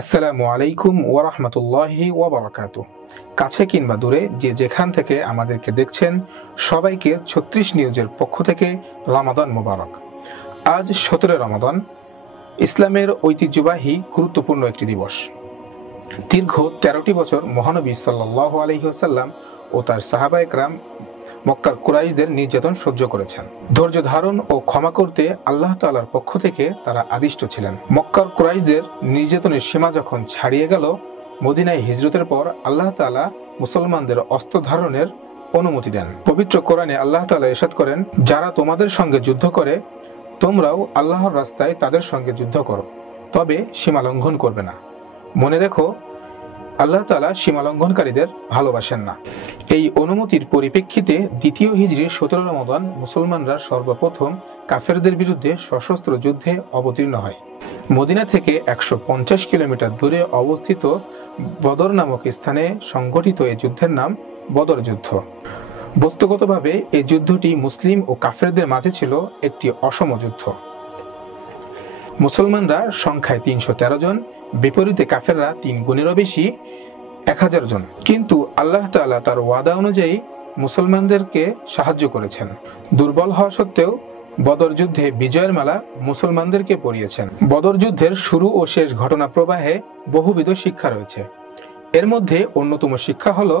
আসসালামু আলাইকুম ওয়া রাহমাতুল্লাহি ওয়া বারাকাতুহু। কাছে কিংবা দূরে যে যেখান থেকে আমাদেরকে দেখছেন সবাইকে ৩৬ নিউজের পক্ষ থেকে রমাদান মোবারক। আজ ১৭ রমাদান, ইসলামের ঐতিহ্যবাহী গুরুত্বপূর্ণ একটি দিবস। দীর্ঘ ১৩টি বছর মহানবী সাল্লাল্লাহু আলাইহি ওয়াসাল্লাম ও তার সাহাবা একরাম মক্কার কুরাইশদের নির্যাতন সহ্য করেছেন। ধৈর্য ধারণ ও ক্ষমা করতে আল্লাহ তাআলার পক্ষ থেকে তারা আদিষ্ট ছিলেন। মক্কার কুরাইশদের নির্যাতনের সীমা যখন ছাড়িয়ে গেল, মদিনায় হিজরতের পর আল্লাহ তাআলা মুসলমানদের অস্ত্র ধারণের অনুমতি দেন। পবিত্র কোরআনে আল্লাহ তাআলা ইরশাদ করেন, যারা তোমাদের সঙ্গে যুদ্ধ করে তোমরাও আল্লাহর রাস্তায় তাদের সঙ্গে যুদ্ধ করো, তবে সীমা লঙ্ঘন করবে না। মনে রেখো, আল্লাহ তাআলা সীমা লঙ্ঘনকারীদের ভালোবাসেন না। এই অনুমতির পরিপ্রেক্ষিতে দ্বিতীয় হিজরির ১৭ রমাদান মুসলমানরা সর্বপ্রথম কাফেরদের বিরুদ্ধে সশস্ত্র যুদ্ধে অবতীর্ণ হয়। মদিনা থেকে ১৫০ কিলোমিটার দূরে অবস্থিত বদর নামক স্থানে সংঘটিত এই যুদ্ধের নাম বদর যুদ্ধ। বস্তুগতভাবে এই যুদ্ধটি মুসলিম ও কাফেরদের মাঝে ছিল একটি অসম যুদ্ধ। মুসলমানরা সংখ্যায় ৩১৩ জন, বিপরীতে কাফেররা ৩ গুণেরও বেশি, ১০০০ জন। কিন্তু আল্লাহ তাআলা তার ওয়াদা অনুযায়ী মুসলমানদেরকে সাহায্য করেছেন। দুর্বল হওয়া সত্ত্বেও বদর যুদ্ধে বিজয়ের মালা মুসলমানদেরকে পরিয়েছেন। বদর যুদ্ধের শুরু ও শেষ ঘটনা প্রবাহে বহুবিধ শিক্ষা রয়েছে। এর মধ্যে অন্যতম শিক্ষা হলো,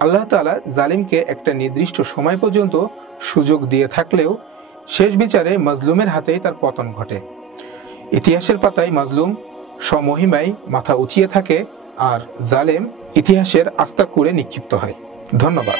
আল্লাহ তাআলা জালিমকে একটা নির্দিষ্ট সময় পর্যন্ত সুযোগ দিয়ে থাকলেও শেষ বিচারে মাজলুমের হাতেই তার পতন ঘটে। ইতিহাসের পাতায় মাজলুম স্বমহিমায় মাথা উঁচিয়ে থাকে আর জালেম ইতিহাসের আস্তাকুঁড়ে নিক্ষিপ্ত হয়। ধন্যবাদ।